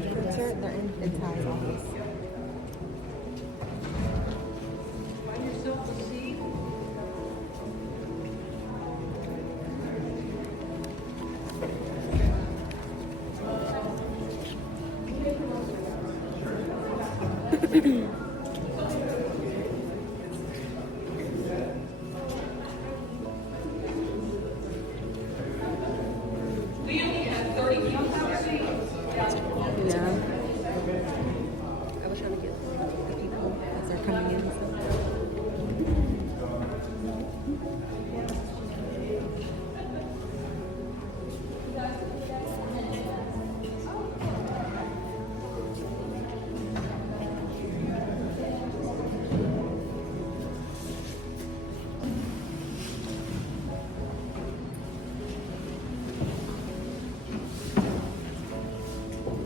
They're in Ty's office. Find yourself a seat. We only have 30 people seats. Yeah. I was trying to get the people as they're coming in.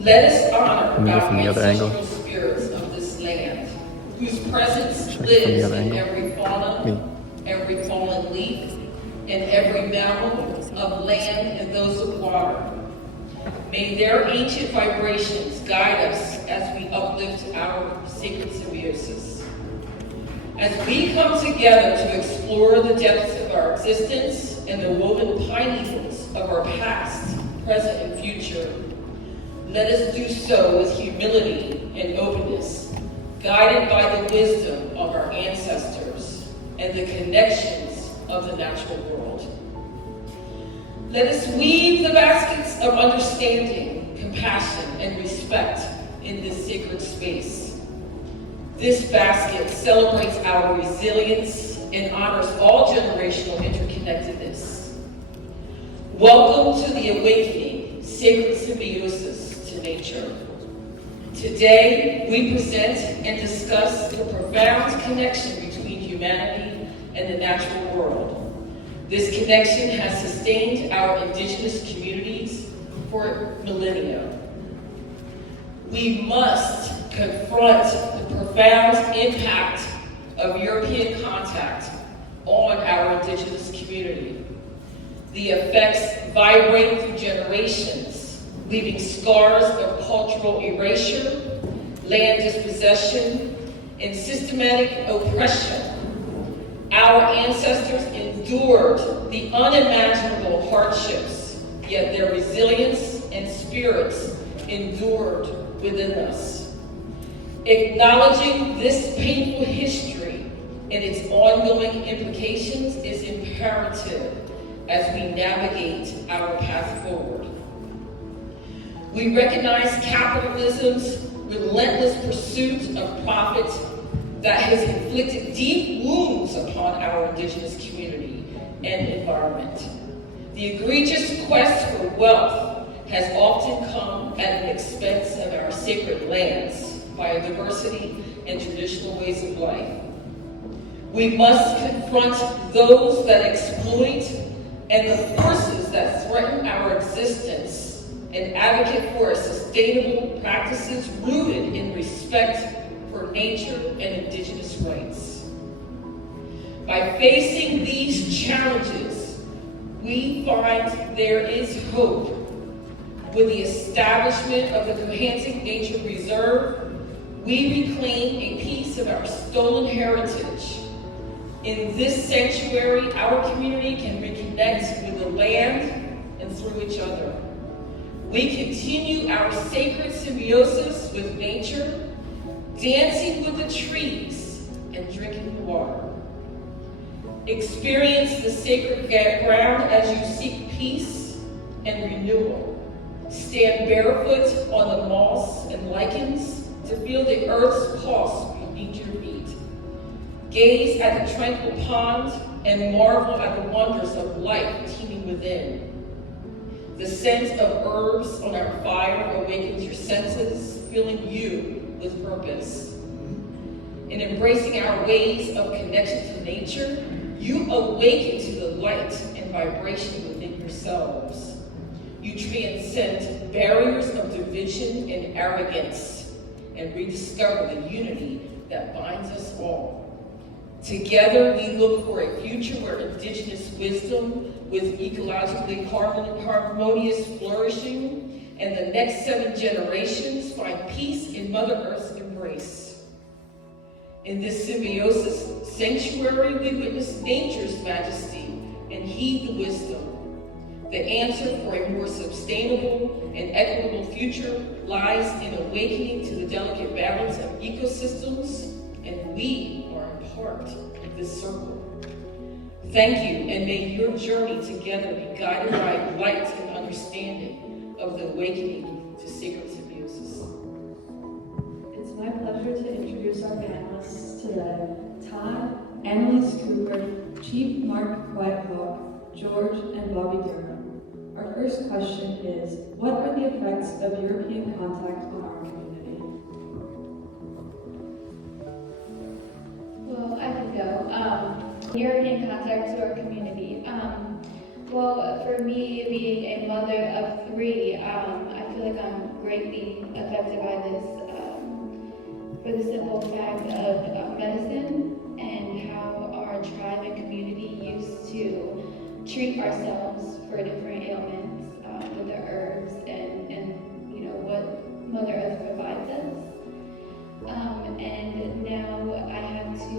Let us honor Move it our from the other angle. ancestral spirits of this land, whose presence From lives the other in angle. every fauna, every fallen leaf, and every mound of land and those of water. May their ancient vibrations guide us as we uplift our sacred symbiosis. As we come together to explore the depths of our existence and the woven pine needles of our past, present, and future, let us do so with humility and openness, guided by the wisdom of our ancestors and the connections of the natural world. Let us weave the baskets of understanding, compassion, and respect in this sacred space. This basket celebrates our resilience and honors all generational interconnectedness. Welcome to the awakening, sacred symbiosis to nature. Today, we present and discuss the profound connection between humanity and the natural world. This connection has sustained our indigenous communities for millennia. We must confront the profound impact of European contact on our indigenous community. The effects vibrate through generations, leaving scars of cultural erasure, land dispossession, and systematic oppression. Our ancestors endured the unimaginable hardships, yet their resilience and spirits endured within us. Acknowledging this painful history and its ongoing implications is imperative as we navigate our path forward. We recognize capitalism's relentless pursuit of profit that has inflicted deep wounds upon our indigenous community and environment. The egregious quest for wealth has often come at an expense of our sacred lands, biodiversity, and traditional ways of life. We must confront those that exploit and the forces that threaten our existence and advocate for sustainable practices rooted in respect for nature and indigenous rights. By facing these challenges, we find there is hope. With the establishment of the Cohanzick Nature Reserve, we reclaim a piece of our stolen heritage. In this sanctuary, our community can reconnect with the land and through each other. We continue our sacred symbiosis with nature, dancing with the trees and drinking the water. Experience the sacred ground as you seek peace and renewal. Stand barefoot on the moss and lichens to feel the earth's pulse beneath your feet. Gaze at the tranquil pond and marvel at the wonders of life teeming within. The scent of herbs on our fire awakens your senses, filling you with purpose. In embracing our ways of connection to nature, you awaken to the light and vibration within yourselves. You transcend barriers of division and arrogance and rediscover the unity that binds us all. Together, we look for a future where indigenous wisdom with ecologically harmonious flourishing and the next 7 generations find peace in Mother Earth's embrace. In this symbiosis sanctuary, we witness nature's majesty and heed the wisdom. The answer for a more sustainable and equitable future lies in awakening to the delicate balance of ecosystems, and we are a part of this circle. Thank you, and may your journey together be guided by light and understanding of the awakening to sacred symbiosis. It's my pleasure to introduce our panelists today. Todd, Annalise Cooper, Chief Mark Whitehawk, George, and Bobby Durham. Our first question is, what are the effects of European contact on our community? Well, I can go. European contact to our community. Well, for me, being a mother of 3, I feel like I'm greatly affected by this for the simple fact of medicine and how our tribe and community used to treat ourselves for different ailments with the herbs and you know what Mother Earth provides us. And now I have to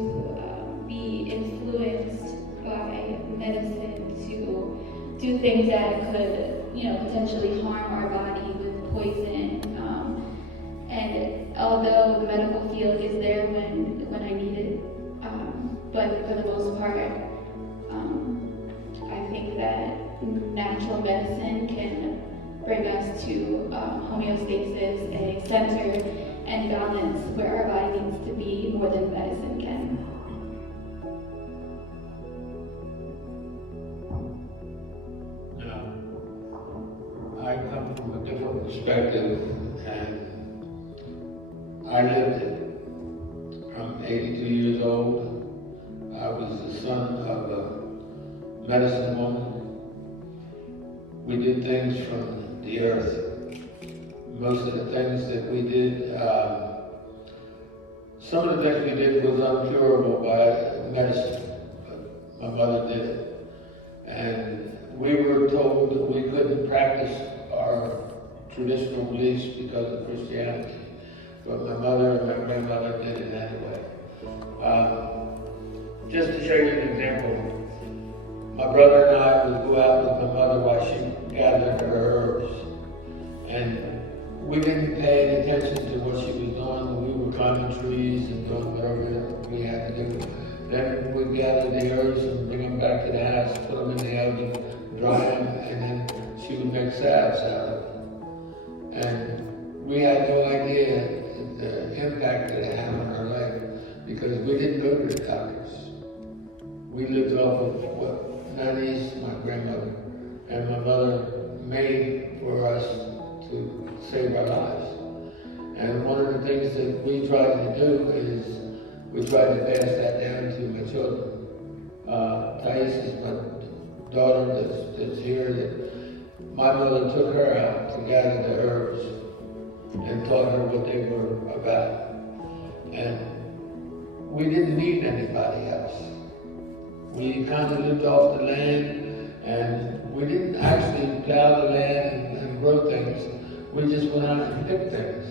be influenced by medicine to do things that could, you know, potentially harm our body with poison. And although the medical field is there when I need it, but for the most part, I think that natural medicine can bring us to homeostasis, a center and balance where our body needs to be more than medicine can. Now, I come from a different perspective, and I lived it. I'm 82 years old. I was the son of a medicine woman. We did things from the earth. Most of the things that we did, some of the things we did was uncurable by medicine, but my mother did it. And we were told that we couldn't practice our traditional beliefs because of Christianity, but my mother and my grandmother did it anyway. Just to show you an example, my brother and I would go out with my mother while she gathered her herbs, and we didn't pay any attention to what she was doing. We were climbing trees and doing whatever we had to do. Then we'd gather the herbs and bring them back to the house, put them in the oven, dry them, and then she would make salves out of them. And we had no idea the impact that it had on our life because we didn't go to the doctors. We lived off of what nannies, my grandmother, and my mother made for us to save our lives. And one of the things that we tried to do is we tried to pass that down to my children. Thais is my daughter that's here. That my mother took her out to gather the herbs and taught her what they were about. And we didn't need anybody else. We kind of lived off the land, and we didn't actually plow the land and grow things. We just went out and picked things.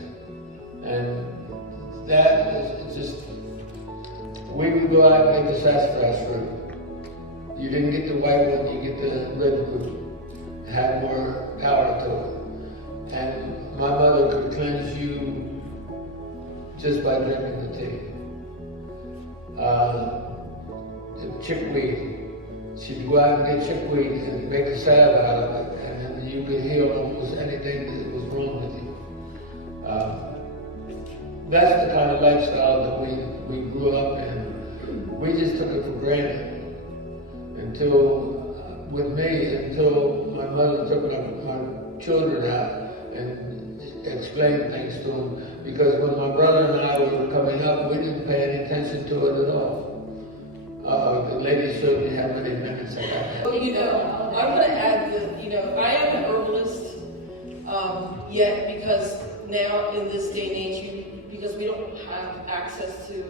And that is just, we would go out and make the sassafras root. You didn't get the white one, you get the red root. It had more power to it. And my mother could cleanse you just by drinking the tea. The chickweed, she'd go out and get chickweed and make a salve out of it, and then you could heal almost anything that was wrong with you. That's the kind of lifestyle that we grew up in. We just took it for granted until my mother took my children out and explained things to them. Because when my brother and I were coming up, we didn't pay any attention to it at all. The ladies showed me how many minutes I got. Well, I'm going to add that, I am an herbalist, yet because now in this day and age, because we don't have access to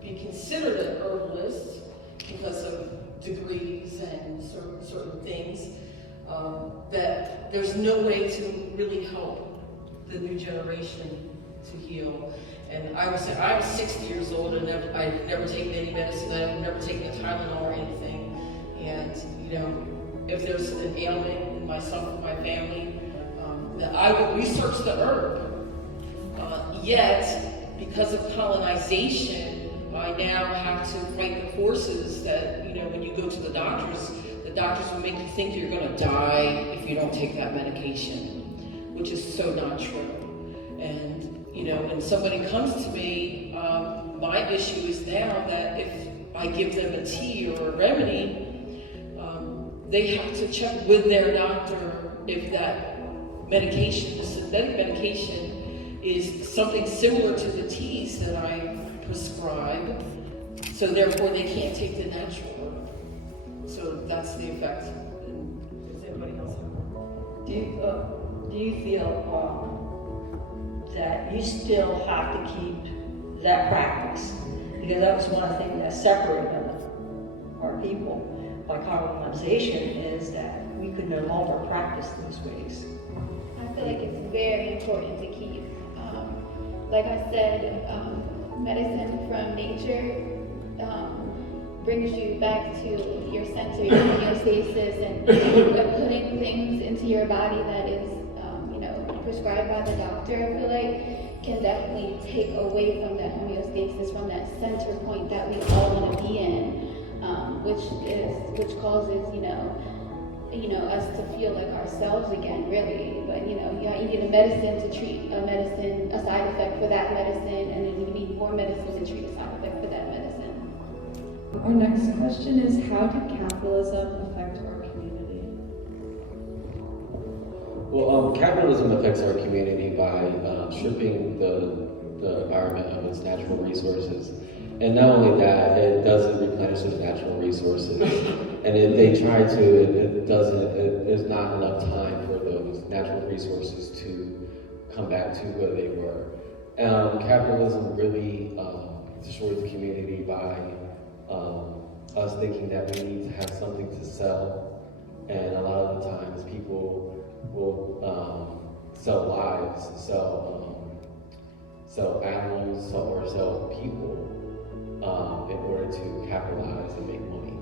be considered an herbalist because of degrees and certain things, that there's no way to really help the new generation to heal. And I was 60 years old and I've never taken any medicine. I've never taken a Tylenol or anything. And you know, if there's an ailment in myself or my family, that I would research the herb. Yet, because of colonization, I now have to fight the forces that, you know, when you go to the doctors will make you think you're going to die if you don't take that medication, which is so not true. And, you know, when somebody comes to me, my issue is now that if I give them a tea or a remedy, they have to check with their doctor if that medication, the synthetic medication, is something similar to the teas that I prescribe, so therefore they can't take the natural herb. So that's the effect. Does anybody else have? Do you feel that you still have to keep that practice? Because that was one of the things that separated our people by colonization, is that we could no longer practice those ways. I feel like it's very important to keep. Like I said, medicine from nature brings you back to your center, your homeostasis, and putting things into your body that is, you know, prescribed by the doctor, I feel like, can definitely take away from that homeostasis, from that center point that we all want to be in, which causes, you know, us to feel like ourselves again, really. But you need a medicine to treat a side effect for that medicine, and then you need more medicine to treat a side effect for that medicine. Our next question is, how did capitalism affect our community? Well, capitalism affects our community by stripping the environment of its natural resources. And not only that, it doesn't replenish its natural resources. And if they try to, there's not enough time for those natural resources to come back to where they were. Capitalism really destroys the community by us thinking that we need to have something to sell. And a lot of the times people will sell lives, sell animals, or sell people in order to capitalize and make money.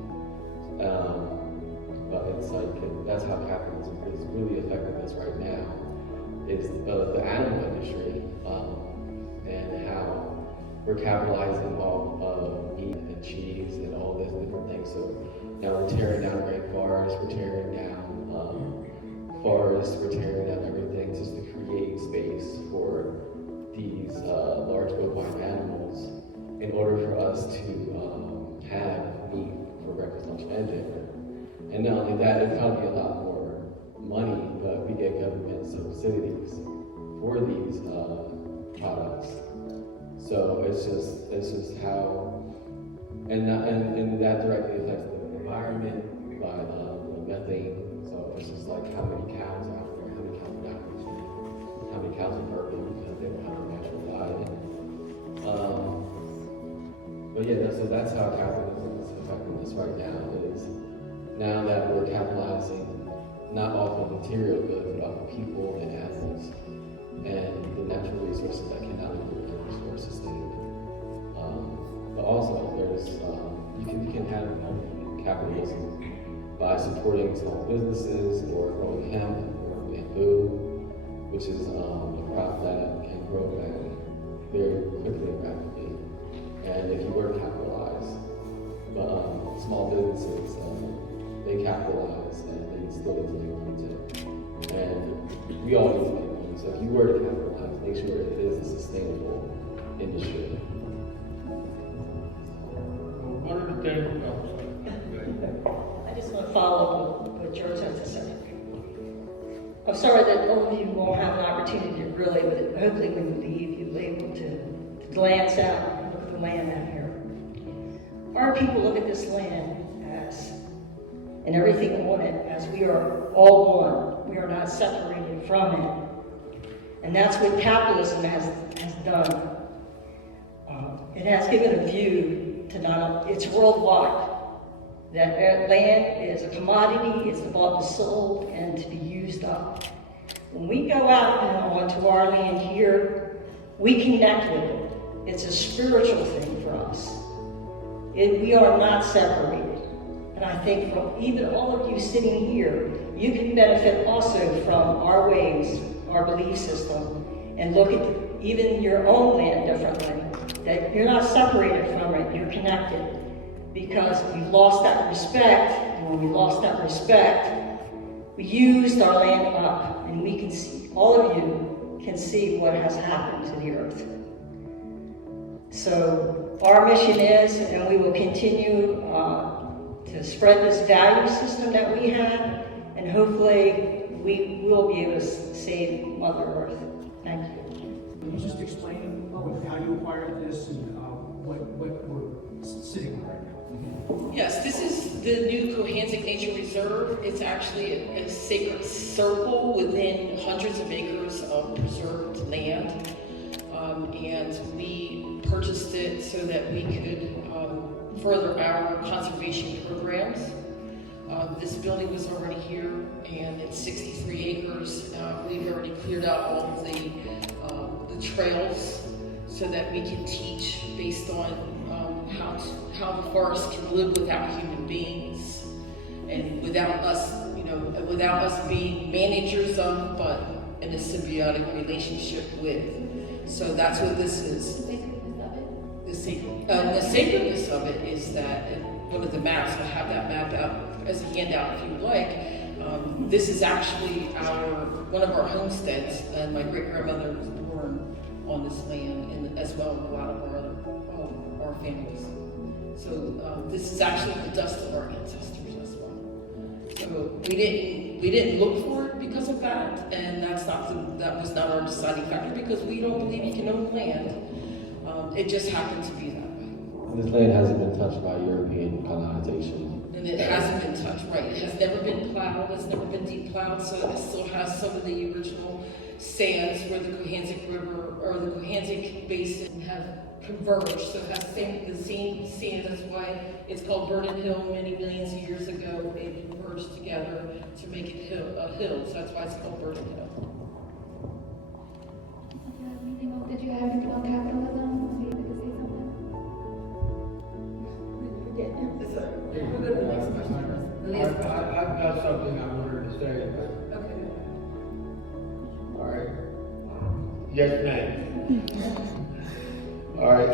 But it's like, that's how capitalism is really affecting us right now, is the animal industry, and how we're capitalizing off of meat and cheese and all these different things. So now we're tearing down rainforests, we're tearing down forests, we're tearing down everything just to create space for these large bovine animals in order for us to have meat for breakfast, lunch, and dinner. And not only that, it'd probably be a lot more money, but we get government subsidies for these products. So it's just how, and that directly affects the environment by the methane. So it's just like how many cows are out there, how many cows are not reaching, how many cows are burping because they don't have a natural diet. But yeah, so that's how capitalism is affecting us right now, is now that we're capitalizing not off of material goods, but off of people and animals and the natural resources that cannot be replenished or sustained. But also there's, you can have capitalism by supporting small businesses or growing hemp or bamboo, which is a crop that can grow back very quickly and rapidly. And if you were to capitalize, but small businesses, they capitalize and they still need to make money too. And we all need to make money. So if you were to capitalize, make sure it is a sustainable industry. One of the things, I just want to follow up what George has to say. I'm sorry that all of you won't have an opportunity to really, but hopefully when you leave, you'll be able to glance out and look at the land out here. Our people look at this land as, and everything on it, as we are all one. We are not separated from it. And that's what capitalism has done. It has given a view to not, it's worldwide. That land is a commodity, it's bought and sold, and to be used up. When we go out onto our land here, we connect with it. It's a spiritual thing for us. We are not separated. And I think from even all of you sitting here, you can benefit also from our ways, our belief system, and look at even your own land differently. That you're not separated from it, you're connected. Because we've lost that respect, and when we lost that respect, we used our land up, and we can see, all of you can see what has happened to the earth. So our mission is, and we will continue to spread this value system that we have, and hopefully we will be able to save Mother Earth. Thank you. Can you just explain how you acquired this and what we're sitting on right now? Yes, this is the new Cohanzick Nature Reserve. It's actually a sacred circle within hundreds of acres of preserved land. And we purchased it so that we could further our conservation programs. This building was already here, and it's 63 acres. We've already cleared out all of the trails so that we can teach based on how the forest can live without human beings and without us being managers of, but in a symbiotic relationship with. So that's what this is. The sacredness of it is that one of the maps, I'll have that map out as a handout if you would like. This is actually one of our homesteads, and my great-grandmother was born on this land, and as well as a lot of our families. So this is actually the dust of our ancestors as well. So we didn't look for it because of that, and that was not our deciding factor because we don't believe you can own land. It just happened to be that way. This land hasn't been touched by European colonization. And it hasn't been touched, right? It has never been plowed. It's never been deep plowed, so it still has some of the original sands where the Cohanzick River or the Cohanzick Basin have converged. So it has the same sand. That's why it's called Verdant Hill. Many millions of years ago, they converged together to make it a hill. So that's why it's called Verdant Hill. Did you have anything on capitalism? Maybe you could say something. I've got something I wanted to say, but. Okay. All right. Yes, ma'am. All right. I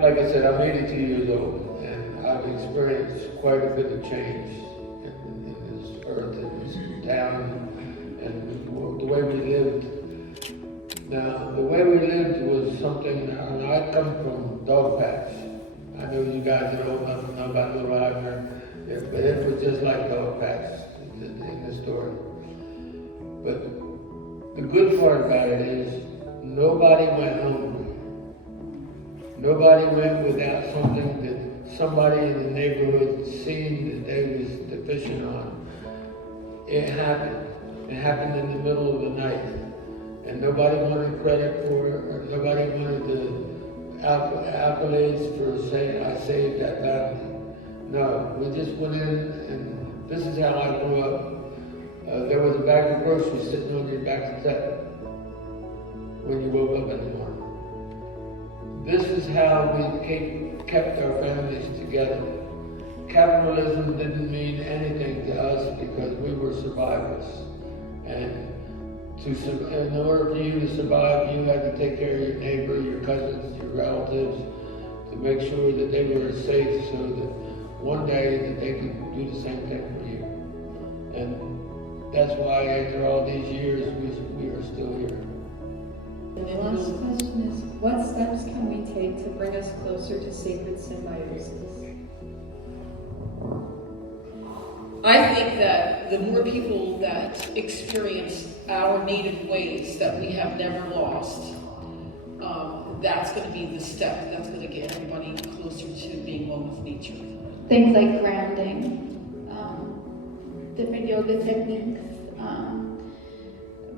like I said, I'm 82 years old, and I've experienced quite a bit of change in this earth, in this town, and the way we lived. Now, the way we lived was something, and I come from dog patch. I know you guys are old enough to know about Little Ivor, but it was just like dog patch in the story. But the good part about it is nobody went hungry. Nobody went without something that somebody in the neighborhood seen that they was deficient on. It happened. It happened in the middle of the night. And nobody wanted credit for it, or nobody wanted the accolades for saying, I saved that family. No, we just went in, and this is how I grew up. There was a bag of groceries sitting on your back step when you woke up in the morning. This is how we kept our families together. Capitalism didn't mean anything to us because we were survivors. And in order for you to survive, you had to take care of your neighbor, your cousins, your relatives, to make sure that they were safe so that one day that they could do the same thing for you. And that's why after all these years, we are still here. The last question is, what steps can we take to bring us closer to sacred symbiosis? I think that the more people that experience our native ways that we have never lost, that's going to be the step that's going to get everybody closer to being one with nature. Things like grounding, different yoga techniques,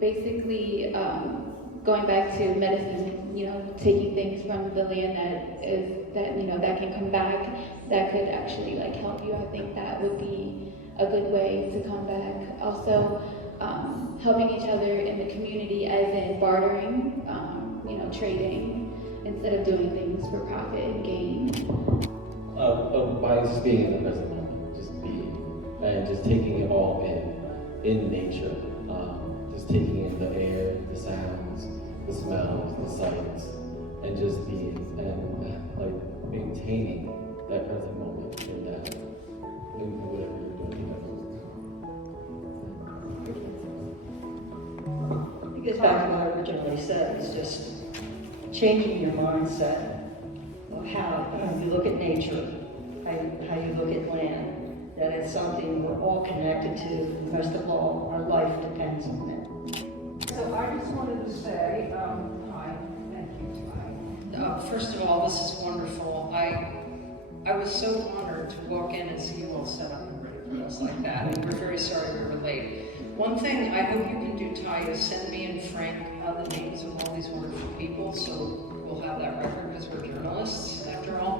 basically going back to medicine, taking things from the land that can come back, that could actually like help you. I think that would be a good way to come back. Also, helping each other in the community, as in bartering, trading, instead of doing things for profit and gain. By just being in the present moment, just being, and just taking it all in nature, just taking in the air, the sounds, the smells, the sights, and just being, and like maintaining that present moment in that, in whatever you're doing. It gets back to what I originally said, it's just changing your mindset of how you look at nature, how you look at land, that it's something we're all connected to, and most of all, our life depends on it. So I just wanted to say, hi, thank you. First of all, this is wonderful. I was so honored to walk in and see you all set up and ready for us like that. And we're very sorry we were late. One thing I hope you can do, Ty, is send me and Frank the names of all these wonderful people, so we'll have that record because we're journalists, after all.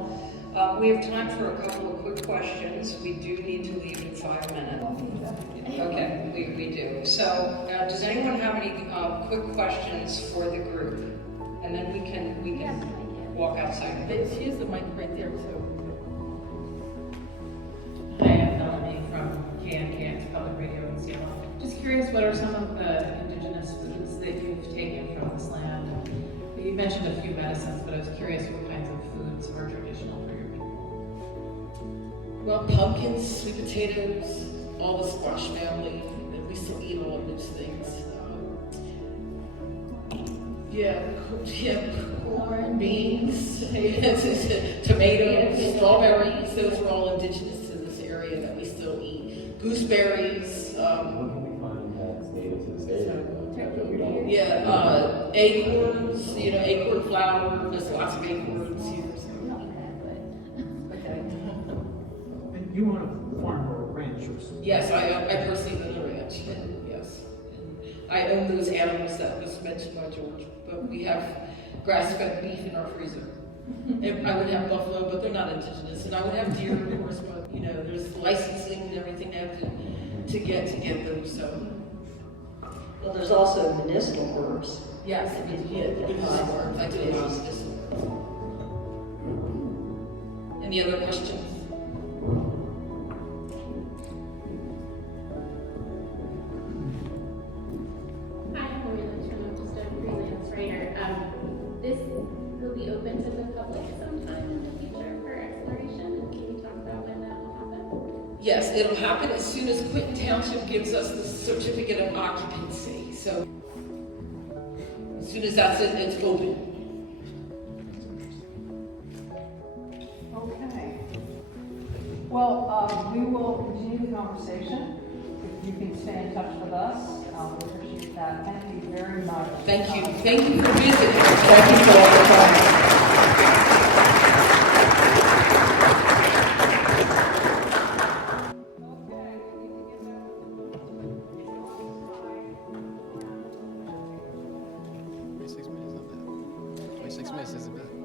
We have time for a couple of quick questions. We do need to leave in 5 minutes. Okay, we do. So, does anyone have any quick questions for the group? And then we can walk outside. She has the mic right there too. Hi, I'm Melanie from KNKX Public Radio in Seattle. Just curious, what are some of the indigenous foods that you've taken from this land? You mentioned a few medicines, but I was curious what kinds of foods are traditional for your people. Well, pumpkins, sweet potatoes, all the squash family, and we still eat all of those things. Corn, beans, tomatoes, strawberries, those are all indigenous to this area that we still eat. Gooseberries, What can we find that's native to this area? That we don't. acorns, acorn flour, there's lots of acorns here. So. Okay. And you want a farm or a ranch or something? Yes, I personally own a ranch, and yes. And I own those animals that was mentioned by George, but we have grass-fed beef in our freezer. And I would have buffalo, but they're not indigenous, and I would have deer, of course, but there's licensing and everything they have to get those, so. Well, there's also medicinal herbs. Yes, I do have this. Any other questions? Hi, I'm Maria Lynchman. I'm just a freelance writer. This will be open to the public sometime in the future for exploration. Can you talk about when that will happen? Yes, it'll happen as soon as Quinton Township gives us the certificate of occupancy. So as soon as that's it, it's open. Okay. Well, we will continue the conversation. If you can stay in touch with us, we appreciate that. Thank you very much. Thank you. Thank you for visiting. Thank you for all the time. 6 minutes isn't bad.